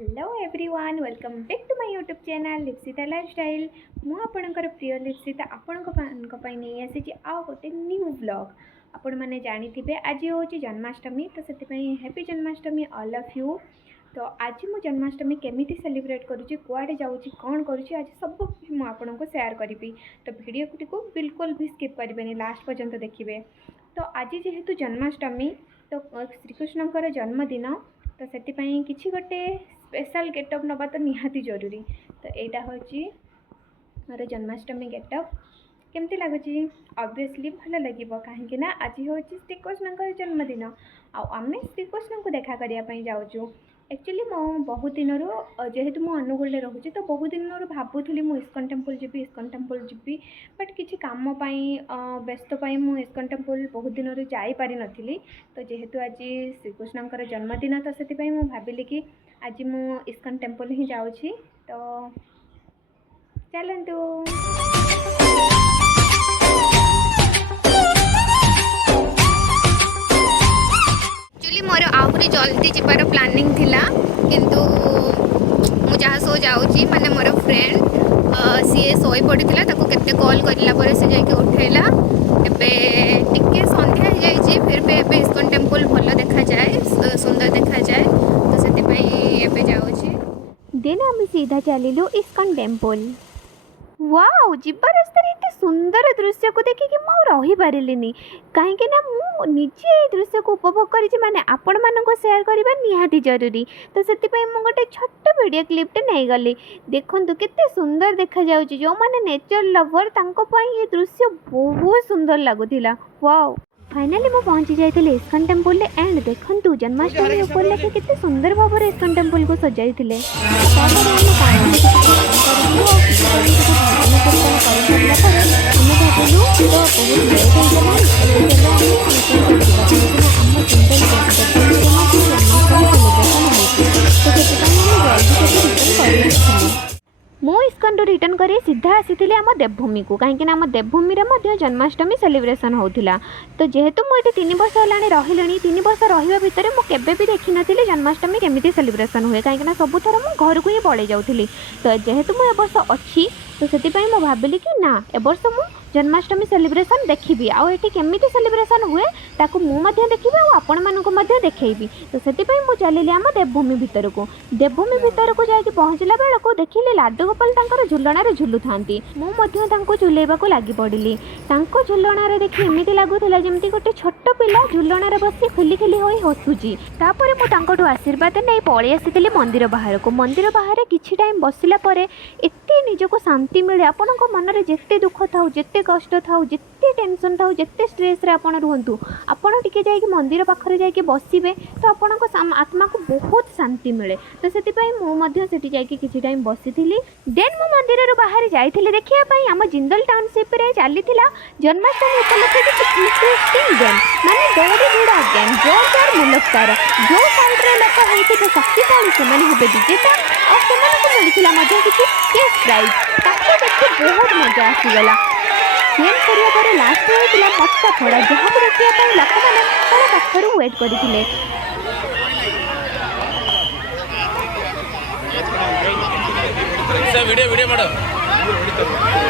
Hello everyone welcome back to my YouTube channel Lipsita lifestyle. मु आपणकर प्रिय लिप्सिता आपण नहीं आसी आउ गोटे न्यू व्लॉग। आपण मैंने जानी आज हूँ जन्माष्टमी, तो से happy Janmashtami all of you. तो आज मु जन्माष्टमी केमी सेलिब्रेट करुँची, कुआडे जाऊँगी, कौन करुँची, आज सब मुझे आपन को शेयर करी। तो वीडियो को बिल्कुल भी स्किप करेंगे, लास्ट पर्यंत देखिए। तो आज जेहेतु जन्माष्टमी, तो श्रीकृष्णकर जन्मदिन, तो से किसी गोटे स्पेशल गेटअप नवा तो निहाती जरूरी। तो यहाँ हूँ मोर जन्माष्टमी गेटअप। केमती लगुच? ऑब्वियसली भल लगे, कहीं आज हूँ श्रीकृष्ण जन्मदिन, आम श्रीकृष्ण को देखा करने जाऊँ। एक्चुअली मो बहुत दिन जेहेतु मुझे अनुगुल रोचे, तो बहुत दिन भावुली मुझे ISKCON temple ji, ISKCON temple ji, but किसी कम व्यस्तपाई मुझे इस्कन टेम्पल बहुत दिन जापारी नी। तो जेहेतु आज श्रीकृष्णकर जन्मदिन, तो से भाविली कि आज मु इस्कन टेम्पल ही जाऊँगी। तो चलतु। मोर आहरी जल्दी जीवार प्लानिंग थिला, किंतु मु जहाँ सो जाऊँगी माने मोर फ्रेंड सी शोई पड़ा केते कॉल करला से जाके उठेला। एबे टिके संध्या हो जाइए, फिर भी एबे इस्कन टेम्पल भल देखा जाए, सुंदर देखा जाए, तो से जाऊँगी। देन आम सीधा चलिलु इस्कन टेम्पल। वाओ, जीवा रास्तार एत सुंदर दृश्य को देखिए मुझे रही पारे कहीं मुझे दृश्य को उपभोग करी माने आपण मानको शेयर करबा निहाती जरूरी। तो से गोटे छोट वीडियो क्लिपटे नहीं गली। देखंतु केते सुंदर देखा जाउची, जो माने नेचर लवर तांको पई ये दृश्य बहुत सुंदर लागुथिला। वाओ, फाइनली मु पहुंची जाइथिले इस्कन टेम्पल एंड देखंतु जन्माष्टमी उपलक्षे केते सुंदर भाव में इस्कन टेम्पल को सजाइथिले। मु इस्कन रिटर्न कर सीधा आसी आम देवभूमि को, कहीं आम देवभूमि जन्माष्टमी सेलिब्रेशन होता। तो जेहेतु मुझे 3 वर्ष है रही, 3 वर्ष रहा भितर मुझे भी देखी नी जन्माष्टमी केमी सेलिब्रेशन हुए, कहीं सबुथर मु घर को ही पड़े जाऊँगी। तो जेहेतु मुझे वर्ष अच्छी, तो से भाविली कि ना ए वर्ष मु जन्माष्टमी सेलिब्रेशन देखी, आउ केमी सेलिब्रेशन हुए ताकू मुझे देखी, आपण मानू देखी। तो से चलिए आम देवभूमि भितर को। देवभूमि भितर को जाकि पहुँचला बेल को देखिले लाडू गोपाल तांकर झुलणार झुलु थांती। मु झुलेबा को लगी पड़िली। तांको झुलणार देखि एमिति लागुथिला जेमति गोटे छोट पिला झुलणार बसी खिली खिली होई हसुची। तापर मु तांकोठु आशीर्वाद नै पळी आसीतिली मंदिर बाहर को। मंदिर बाहर किछि टाइम बसिला परे एते निजको शांति मिले। आपनको मनरे जेते दुख थाउ, जेते कष्ट थाउ, जेते टेंशन थाउ, जेते स्ट्रेस रे आपण रुहंतु, आपण टिके जाई मंदिर पाखरे जाई बसिबे, तो आपनको आत्मा को बहुत शांति मिले। तो सेति मु मध्य सेति जाई किछि टाइम बसिथिली। देन मु मंदिर रो बाहर जाइथिली देखिया पई आम जिंदल टाउनशिप रे चलीथिला जन्माष्टमी उपलक्षे किछि इंटरेस्टिंग गेम, माने दौड़ी भिड़ा गेम, जोरदार मुलक्कार। जो साइड रे लोक होइथिबे शक्तिशाली से माने हेबे विजेता, और सेमानकु मिलिथिला मध्य किछि कैश प्राइज। ताको देखि बहुत मजा आसीगला। गेम करिया पर लास्ट होइथिला पट्टा फोड़ा, जहाँ को देखिया पई लोक माने तळ पाखरु वेट करिथिले। वीडियो माडो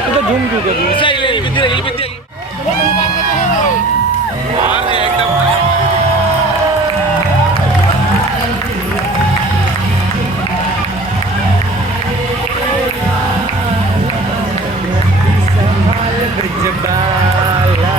तो जूम क्यों कर रही है? इल बिद्दी यार एकदम संभाल ब्रिजबाला।